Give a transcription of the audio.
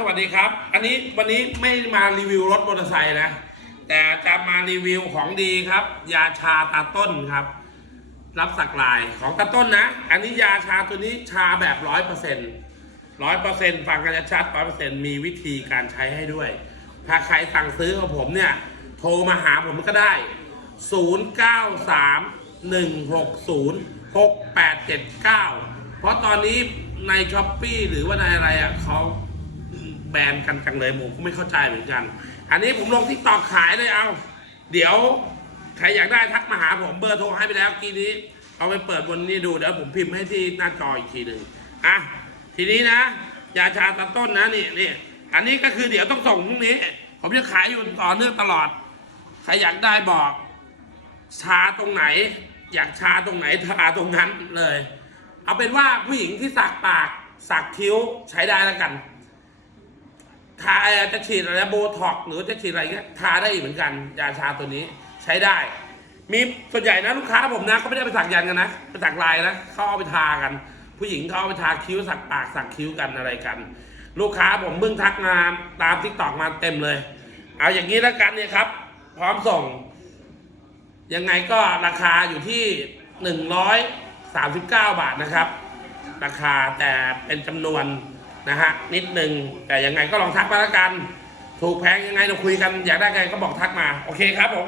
สวัสดีครับ อันนี้วันนี้ไม่มารีวิวรถมอเตอร์ไซค์นะ แต่จะมารีวิวของดีครับ ยาชาตาต้นครับ รับสักลายของตาต้นนะ อันนี้ยาชาตัวนี้ชาแบบร้อยเปอร์เซ็นต์ร้อยเปอร์เซ็นต์ฟังกันชัดร้อยเปอร์เซ็นต์มีวิธีการใช้ให้ด้วย ถ้าใครสั่งซื้อกับผมเนี่ย โทรมาหาผมก็ได้ 0 9 3 1 6 0 6 8 7 9 เพราะตอนนี้ในช้อปปีหรือว่าในอะไรอะเขา แบนกันจังเลยผมก็ไม่เข้าใจเหมือนกัน อันนี้ผมลงที่ตอกขายเลยเอา เดี๋ยวใครอยากได้ทักมาหาผมเบอร์โทรให้ไปแล้วกีนี้ เอาไปเปิดบนนี้ดูเดี๋ยวผมพิมพ์ให้ที่หน้าจออีกทีหนึ่งอะทีนี้นะยาชาตาต้นนะนี่นี่อันนี้ก็คือเดี๋ยวต้องส่งพรุ่งนี้ ผมจะขายอยู่ต่อเนื่องตลอด ใครอยากได้บอก ชาตรงไหน อยากชาตรงไหนทาตรงนั้นเลย เอาเป็นว่าผู้หญิงที่สักปากสักคิ้วใช้ได้แล้วกันาจะฉีดอะไรโบท็อกหรือจะฉีดอะไรเงี้ยทาได้อีกเหมือนกัน ยาชาตัวนี้ใช้ได้ มีส่วนใหญ่นะลูกค้าผมนะเขาไม่ได้ไปสักยันกันนะไปสักลายนะเขาเอาไปทากัน ผู้หญิงเขาเอาไปทาคิ้วสักปากสักคิ้วกันอะไรกัน ลูกค้าผมเพิ่งทักมาตามทิกตอกมาเต็มเลย เอาอย่างนี้แล้วกันเนี่ยครับ พร้อมส่ง ยังไงก็ราคาอยู่ที่139บาทนะครับ ราคาแต่เป็นจำนวน นะฮะนิดนึงแต่ยังไงก็ลองทักมาแล้วกัน ถูกแพงยังไงเราคุยกันอยากได้ไงก็บอกทักมา โอเคครับผม